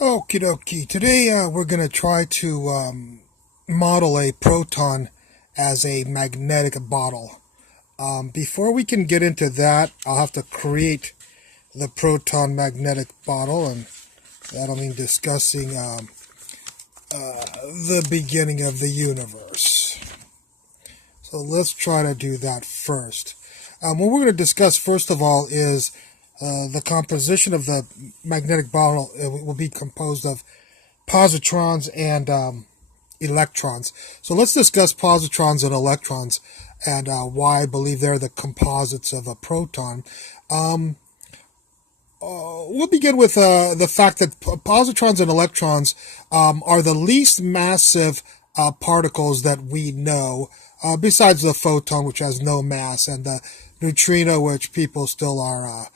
Okie dokie. Today we're going to try to model a proton as a magnetic bottle. Before we can get into that, I'll have to create the proton magnetic bottle, and that'll mean discussing the beginning of the universe. So let's try to do that first. What we're going to discuss first of all is the composition of the magnetic bottle. It will be composed of positrons and electrons. So let's discuss positrons and electrons and why I believe they're the composites of a proton. We'll begin with the fact that positrons and electrons are the least massive particles that we know, besides the photon, which has no mass, and the neutrino, which people still are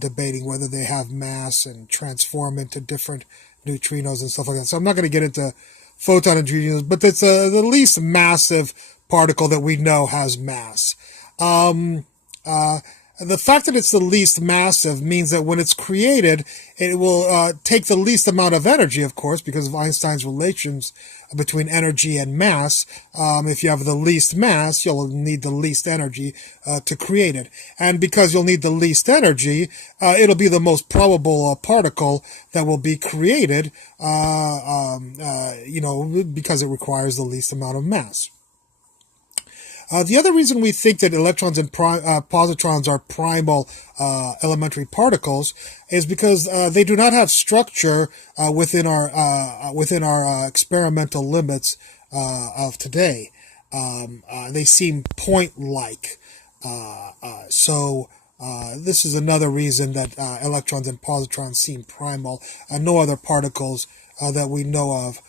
debating whether they have mass and transform into different neutrinos and stuff like that. So I'm not going to get into photon and neutrinos, but it's the least massive particle that we know has mass. The fact that it's the least massive means that when it's created, it will take the least amount of energy, of course, because of Einstein's relations between energy and mass. If you have the least mass, you'll need the least energy to create it. And because you'll need the least energy, it'll be the most probable particle that will be created, because it requires the least amount of mass. The other reason we think that electrons and positrons are primal elementary particles is because they do not have structure within our experimental limits of today. They seem point-like. This is another reason that electrons and positrons seem primal. No other particles that we know of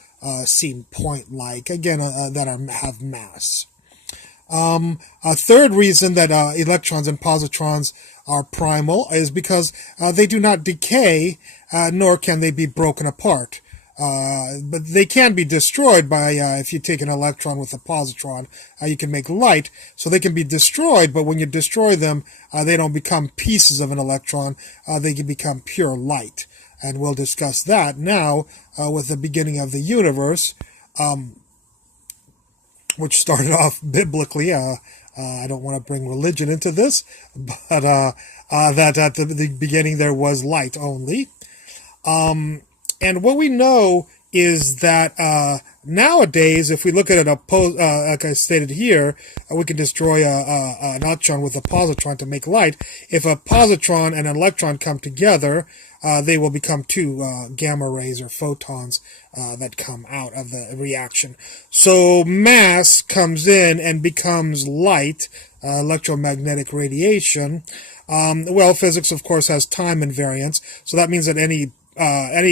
seem point-like. Again, that have mass. A third reason that electrons and positrons are primal is because they do not decay, nor can they be broken apart. But they can be destroyed by, if you take an electron with a positron, you can make light, so they can be destroyed, but when you destroy them, they don't become pieces of an electron, they can become pure light. And we'll discuss that now with the beginning of the universe. Which started off biblically. I don't want to bring religion into this, but that at the beginning there was light only. And what we know is that nowadays, if we look at it, like I stated here, we can destroy an electron with a positron to make light. If a positron and an electron come together, they will become two gamma rays or photons that come out of the reaction. So mass comes in and becomes light, electromagnetic radiation. Physics, of course, has time invariance, so that means that any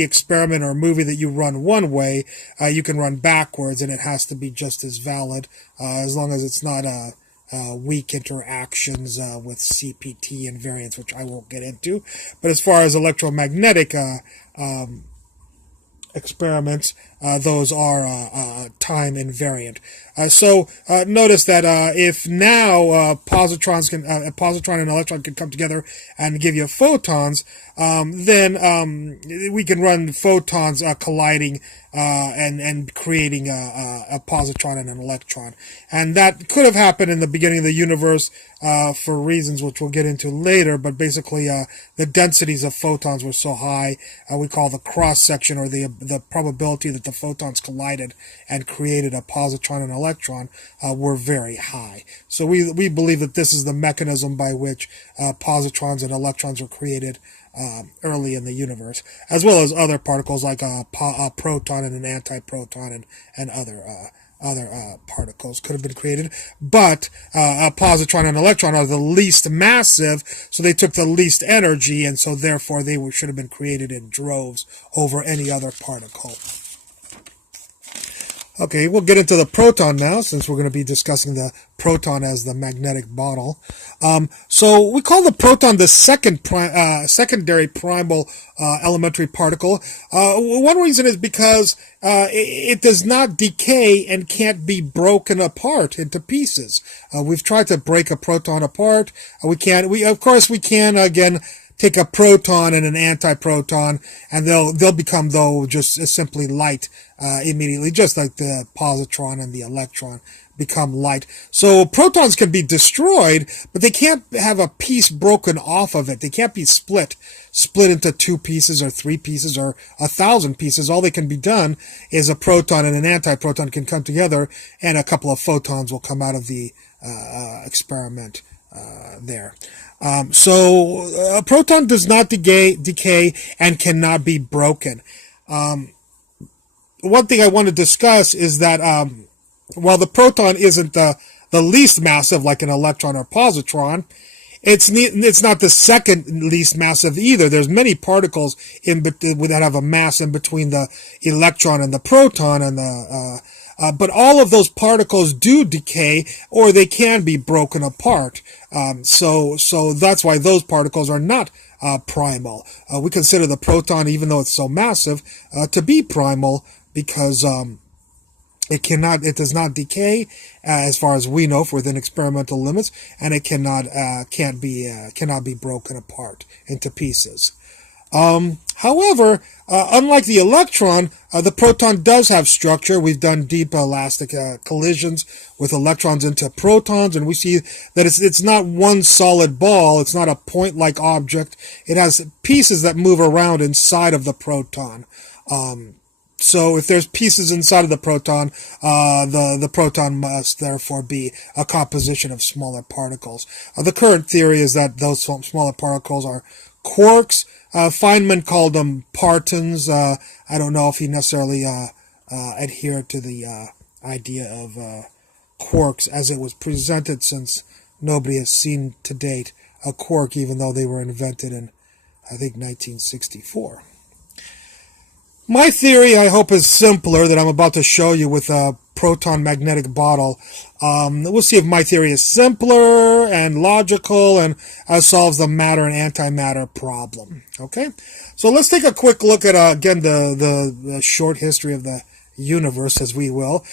experiment or movie that you run one way, you can run backwards, and it has to be just as valid, as long as it's not weak interactions with CPT invariance, which I won't get into. But as far as electromagnetic experiments, those are time invariant. Notice that if now a positron and electron can come together and give you photons, then we can run photons colliding and creating a positron and an electron. And that could have happened in the beginning of the universe for reasons which we'll get into later, but basically the densities of photons were so high, we call the cross-section, or the probability that the photons collided and created a positron and electron were very high. So we believe that this is the mechanism by which positrons and electrons were created early in the universe, as well as other particles like a proton and an antiproton and other particles could have been created. But a positron and electron are the least massive, so they took the least energy, and so therefore they should have been created in droves over any other particle. Okay, we'll get into the proton now, since we're going to be discussing the proton as the magnetic bottle. So we call the proton the secondary primal elementary particle. One reason is because it does not decay and can't be broken apart into pieces. We've tried to break a proton apart. Of course we can, again, take a proton and an antiproton, and they'll become, though, just simply light immediately, just like the positron and the electron become light. So protons can be destroyed, but they can't have a piece broken off of it. They can't be split into 2 pieces or 3 pieces or 1,000 pieces. All they can be done is a proton and an antiproton can come together, and a couple of photons will come out of the experiment there. So a proton does not decay and cannot be broken. One thing I want to discuss is that while the proton isn't the least massive like an electron or positron, it's not the second least massive either. There's many particles that have a mass in between the electron and the proton, and but all of those particles do decay, or they can be broken apart. So that's why those particles are not primal. We consider the proton, even though it's so massive, to be primal because it does not decay as far as we know within experimental limits, and it cannot be broken apart into pieces. However, unlike the electron, the proton does have structure. We've done deep elastic collisions with electrons into protons, and we see that it's not one solid ball. It's not a point-like object. It has pieces that move around inside of the proton. So if there's pieces inside of the proton, the proton must therefore be a composition of smaller particles. The current theory is that those smaller particles are quarks. Feynman called them partons. I don't know if he necessarily adhered to the idea of quarks as it was presented, since nobody has seen to date a quark, even though they were invented in, I think, 1964. My theory, I hope, is simpler that I'm about to show you with a proton magnetic bottle. We'll see if my theory is simpler and logical and solves the matter and antimatter problem. Okay, so let's take a quick look at again the short history of the universe, as we will.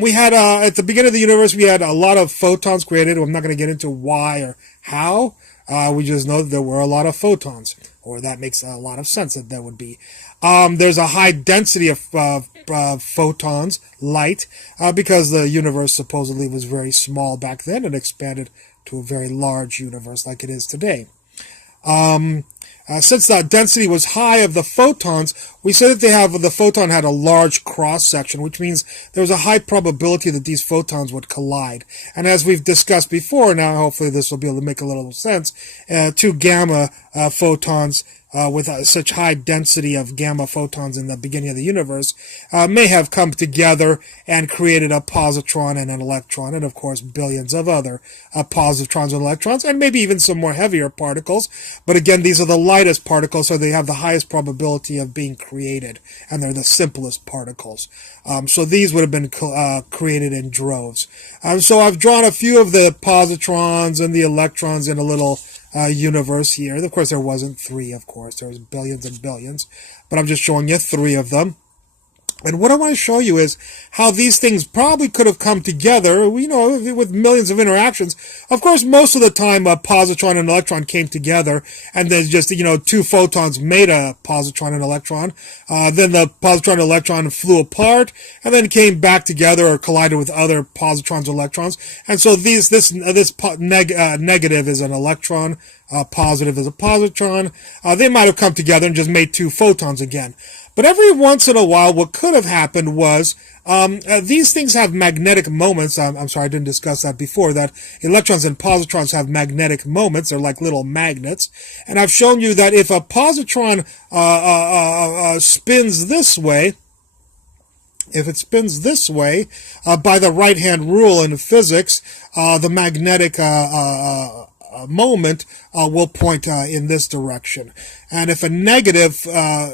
We had at the beginning of the universe, we had a lot of photons created. I'm not going to get into why or how. We just know that there were a lot of photons, or that makes a lot of sense that would be. There's a high density of photons, light, because the universe supposedly was very small back then and expanded to a very large universe like it is today. Since the density was high of the photons, we said that the photon had a large cross-section, which means there was a high probability that these photons would collide. And as we've discussed before, now hopefully this will be able to make a little sense, 2 gamma photons with such high density of gamma photons in the beginning of the universe may have come together and created a positron and an electron, and of course billions of other positrons and electrons, and maybe even some more heavier particles. But again, these are the lightest particles, so they have the highest probability of being created, and they're the simplest particles. So these would have been created in droves. So I've drawn a few of the positrons and the electrons in a little universe here. Of course, there wasn't 3, of course. There was billions and billions. But I'm just showing you 3 of them. And what I want to show you is how these things probably could have come together, you know, with millions of interactions. Of course, most of the time, a positron and electron came together, and there's just, 2 photons made a positron and electron. Then the positron and electron flew apart, and then came back together or collided with other positrons and electrons. And so this negative is an electron, positive is a positron. They might have come together and just made 2 photons again. But every once in a while, what could have happened was these things have magnetic moments. I'm sorry, I didn't discuss that before, that electrons and positrons have magnetic moments. They're like little magnets. And I've shown you that if a positron spins this way, if it spins this way, by the right-hand rule in physics, the magnetic moment will point in this direction. And if a negative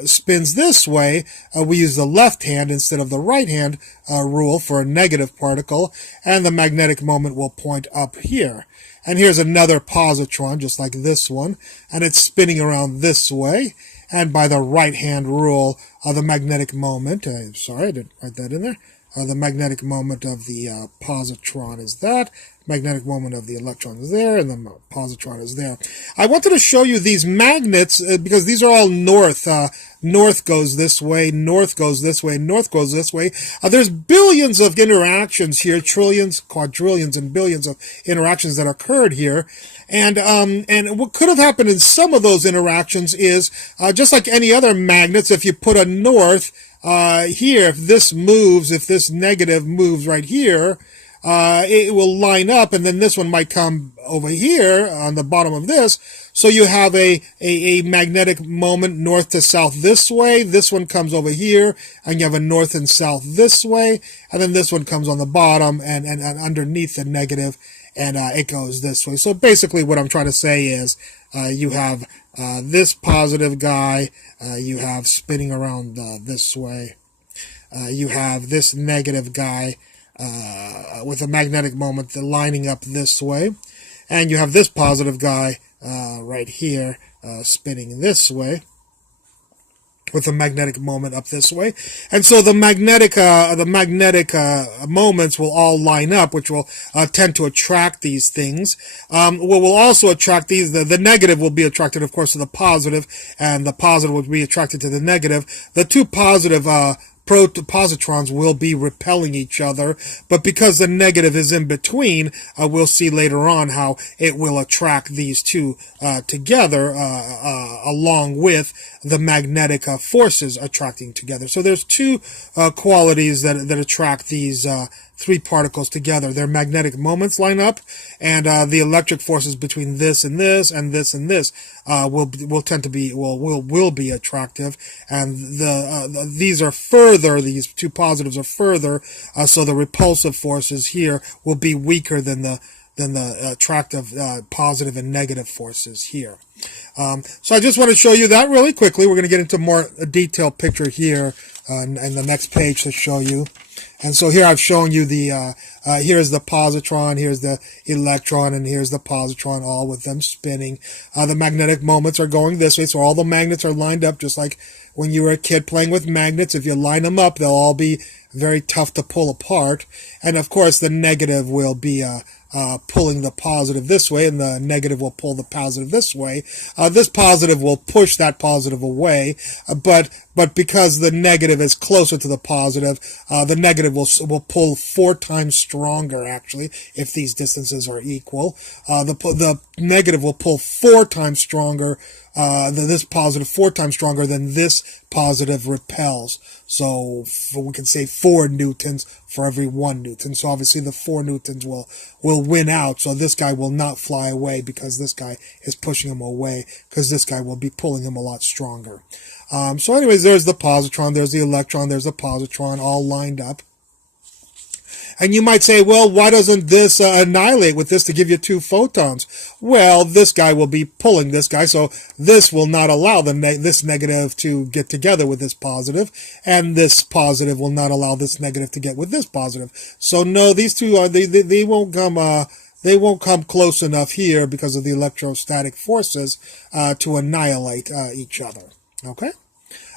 spins this way, we use the left hand instead of the right hand rule for a negative particle, and the magnetic moment will point up here. And here's another positron, just like this one, and it's spinning around this way. And by the right hand rule, the magnetic moment, sorry, I didn't write that in there. The magnetic moment of the positron is that. magnetic moment of the electron is there, and the positron is there. I wanted to show you these magnets because these are all north. North goes this way, north goes this way, north goes this way. There's billions of interactions here, trillions, quadrillions, and billions of interactions that occurred here. And what could have happened in some of those interactions is, just like any other magnets, if you put a north here, if this moves, if this negative moves right here, it will line up, and then this one might come over here on the bottom of this. So you have a magnetic moment north to south this way. This one comes over here, and you have a north and south this way. And then this one comes on the bottom and underneath the negative, and it goes this way. So basically what I'm trying to say is you have this positive guy, you have spinning around this way. You have this negative guy with a magnetic moment lining up this way. And you have this positive guy right here spinning this way with a magnetic moment up this way. And so the magnetic moments will all line up, which will tend to attract these things. What will also attract these, the negative will be attracted, of course, to the positive, and the positive will be attracted to the negative. The two positive positrons will be repelling each other, but because the negative is in between, we'll see later on how it will attract these two together along with the magnetic forces attracting together. So there's two qualities that attract these three particles together. Their magnetic moments line up, and the electric forces between this and this and this and this will tend to be will be attractive, and these two positives are further, so the repulsive forces here will be weaker than the attractive positive and negative forces here. So I just want to show you that really quickly. We're going to get into more detailed picture here in the next page to show you. And so here I've shown you the, here's the positron, here's the electron, and here's the positron, all with them spinning. The magnetic moments are going this way, so all the magnets are lined up just like when you were a kid playing with magnets. If you line them up, they'll all be very tough to pull apart. And of course, the negative will be pulling the positive this way, and the negative will pull the positive this way. This positive will push that positive away, but because the negative is closer to the positive, the negative will pull 4 times stronger, actually, if these distances are equal. The negative will pull 4 times stronger, this positive 4 times stronger than this positive repels. So we can say 4 newtons for every 1 newton. So obviously the 4 newtons will win out. So this guy will not fly away because this guy is pushing him away, because this guy will be pulling him a lot stronger. So anyways, there's the positron, there's the electron, there's the positron, all lined up. And you might say, well, why doesn't this annihilate with this to give you 2 photons? Well, this guy will be pulling this guy, so this will not allow this negative to get together with this positive, and this positive will not allow this negative to get with this positive. So no, these two are they won't come close enough here because of the electrostatic forces to annihilate each other. Okay?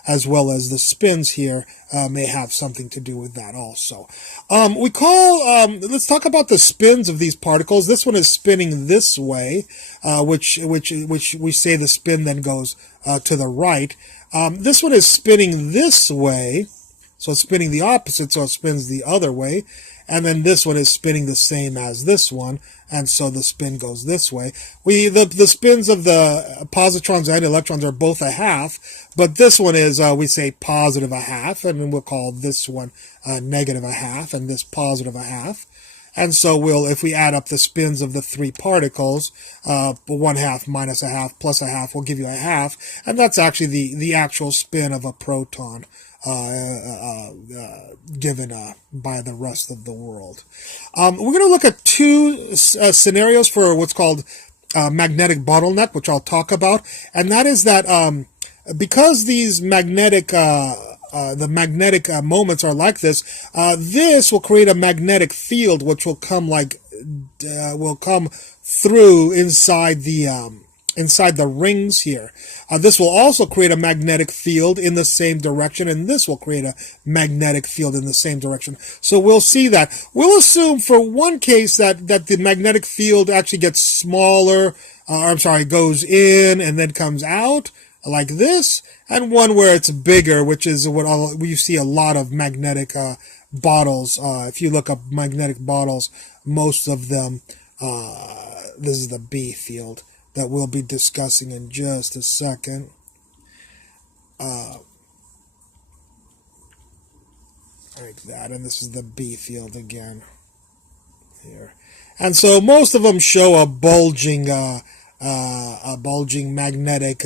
As well as the spins here may have something to do with that also. Let's talk about the spins of these particles. This one is spinning this way, which we say the spin then goes to the right. This one is spinning this way, so it's spinning the opposite, so it spins the other way. And then this one is spinning the same as this one, and so the spin goes this way. The spins of the positrons and electrons are both a half, but this one is, we say positive a half, and we'll call this one negative a half, and this positive a half. And so if we add up the spins of the 3 particles, 1 half minus a half plus a half will give you a half, and that's actually the actual spin of a proton. Given by the rest of the world. We're going to look at 2 scenarios for what's called magnetic bottleneck, which I'll talk about, and that is that because these magnetic moments are like this, this will create a magnetic field which will come through inside the inside the rings here. This will also create a magnetic field in the same direction, and this will create a magnetic field in the same direction. So we'll see that. We'll assume for one case that the magnetic field actually gets smaller, goes in and then comes out like this, and one where it's bigger, which is what you see a lot of magnetic bottles. If you look up magnetic bottles, most of them, this is the B field that we'll be discussing in just a second. Like that, and this is the B field again here. And so most of them show a bulging magnetic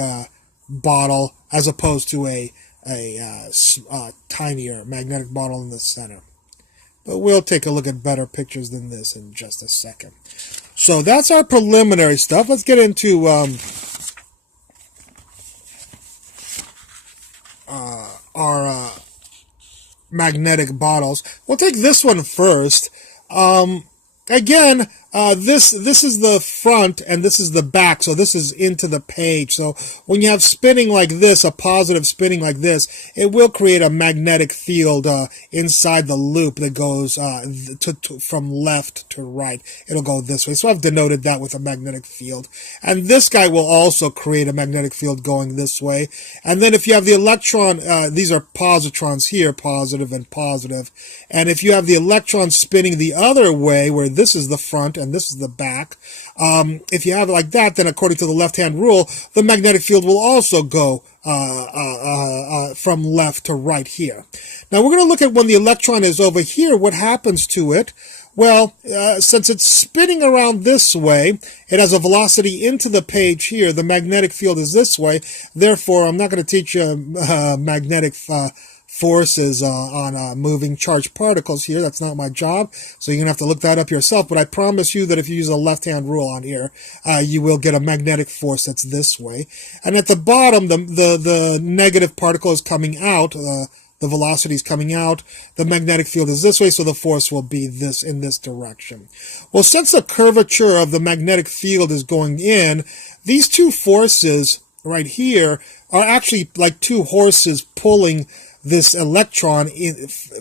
bottle as opposed to a tinier magnetic bottle in the center. But we'll take a look at better pictures than this in just a second. So that's our preliminary stuff. Let's get into our magnetic bottles. We'll take this one first. Again, this is the front and this is the back, so this is into the page. So when you have spinning like this, a positive spinning like this, it will create a magnetic field inside the loop that goes from left to right. It'll go this way. So I've denoted that with a magnetic field. And this guy will also create a magnetic field going this way. And then if you have the electron, these are positrons here, positive and positive. And if you have the electron spinning the other way, where this is the front and this is the back, if you have it like that, then according to the left-hand rule, the magnetic field will also go from left to right here. Now we're going to look at when the electron is over here, what happens to it. Well, since it's spinning around this way, it has a velocity into the page here. The magnetic field is this way. Therefore, I'm not going to teach you magnetic forces on moving charged particles here. That's not my job, so you're gonna have to look that up yourself. But I promise you that if you use a left-hand rule on here, you will get a magnetic force that's this way. And at the bottom, the negative particle is coming out. The velocity is coming out. The magnetic field is this way, so the force will be this in this direction. Well, since the curvature of the magnetic field is going in, these two forces right here are actually like two horses pulling this electron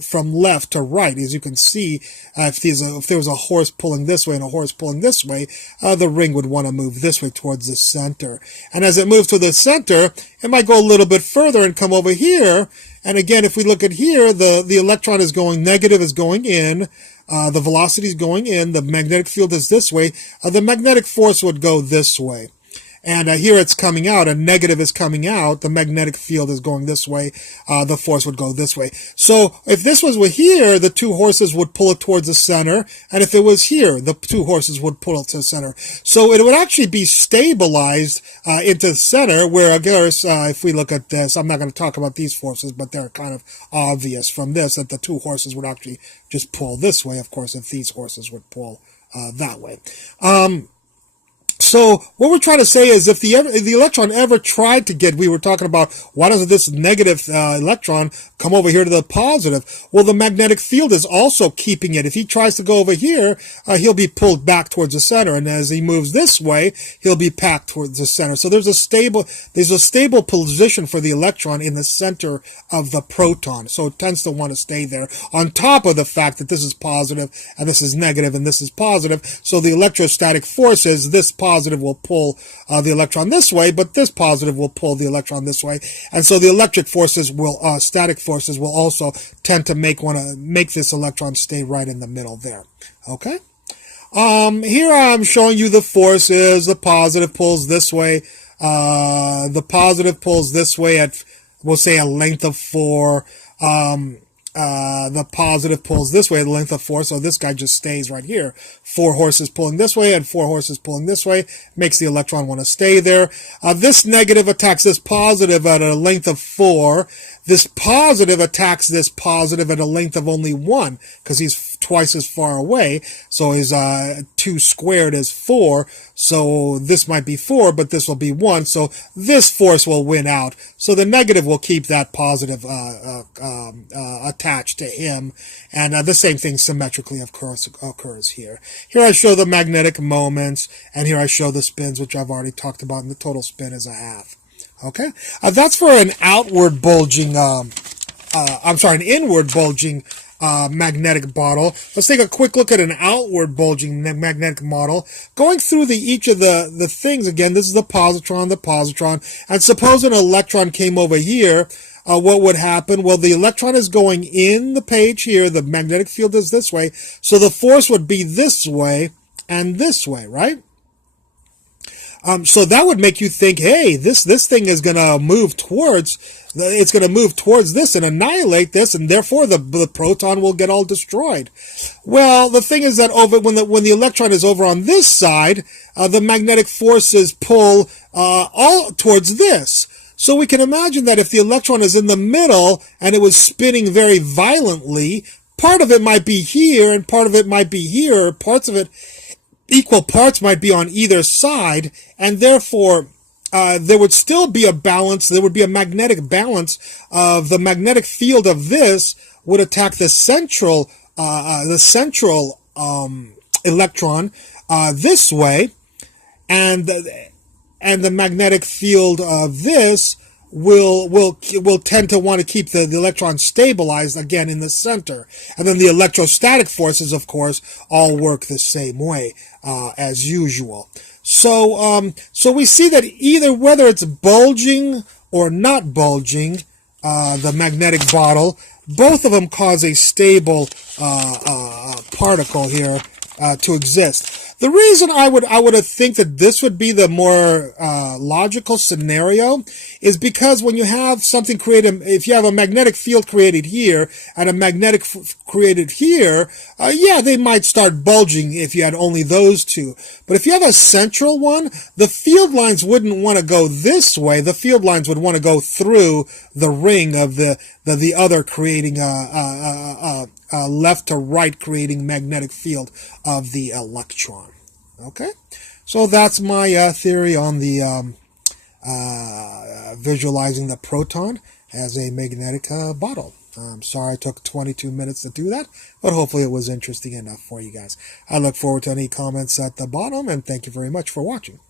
from left to right. As you can see, if there was a horse pulling this way and a horse pulling this way, the ring would want to move this way towards the center. And as it moves to the center, it might go a little bit further and come over here. And again, if we look at here, the electron is going negative, is going in. The velocity is going in. The magnetic field is this way. The magnetic force would go this way. And here it's coming out, a negative is coming out, the magnetic field is going this way, the force would go this way. So if this was here, the two horses would pull it towards the center, and if it was here, the two horses would pull it to the center. So it would actually be stabilized into the center, where, I guess, if we look at this, I'm not going to talk about these forces, but they're kind of obvious from this, that the two horses would actually just pull this way, of course, if these horses would pull that way. So what we're trying to say is if the electron ever tried to get, we were talking about why doesn't this negative electron come over here to the positive? Well, the magnetic field is also keeping it. If he tries to go over here, he'll be pulled back towards the center, and as he moves this way, he'll be packed towards the center. So there's a stable position for the electron in the center of the proton. So it tends to want to stay there, on top of the fact that this is positive and this is negative and this is positive. So the electrostatic force is this positive will pull the electron this way, but this positive will pull the electron this way. And so the electric forces will, static forces will also tend to make this electron stay right in the middle there. Okay? Here I'm showing you the forces. The positive pulls this way. The positive pulls this way at, we'll say, a length of 4. The positive pulls this way, the length of 4, so this guy just stays right here. 4 horses pulling this way and 4 horses pulling this way, makes the electron want to stay there. This negative attacks this positive at a length of 4. This positive attacks this positive at a length of only 1, because he's twice as far away. So is 2 squared is 4. So this might be 4, but this will be 1. So this force will win out. So the negative will keep that positive attached to him. And the same thing symmetrically, of course, occurs here. Here I show the magnetic moments, and here I show the spins, which I've already talked about, and the total spin is a half. Okay? That's for an outward bulging, an inward bulging magnetic bottle. Let's take a quick look at an outward bulging magnetic model. Going through each of the things again, this is the positron, and suppose an electron came over here, what would happen? Well, the electron is going in the page here, the magnetic field is this way, so the force would be this way and this way, right? So that would make you think, hey, this thing is going to move towards, it's going to move towards this and annihilate this, and therefore the proton will get all destroyed. Well, the thing is that when the electron is over on this side, the magnetic forces pull all towards this. So we can imagine that if the electron is in the middle and it was spinning very violently, part of it might be here and part of it might be here, parts of it, equal parts might be on either side, and therefore there would still be a balance, there would be a magnetic balance of the magnetic field of this would attack the central electron this way, and the magnetic field of this will tend to want to keep the electron stabilized again in the center. And then the electrostatic forces, of course, all work the same way as usual. So we see that either whether it's bulging or not bulging, the magnetic bottle, both of them cause a stable particle here to exist. The reason I would think that this would be the more logical scenario is because when you have something created, if you have a magnetic field created here and a magnetic created here, yeah, they might start bulging if you had only those two. But if you have a central one, the field lines wouldn't want to go this way. The field lines would want to go through the ring of the other creating left to right creating magnetic field of the electron. Okay, so that's my theory on the visualizing the proton as a magnetic bottle. I'm sorry it took 22 minutes to do that, but hopefully it was interesting enough for you guys. I look forward to any comments at the bottom, and thank you very much for watching.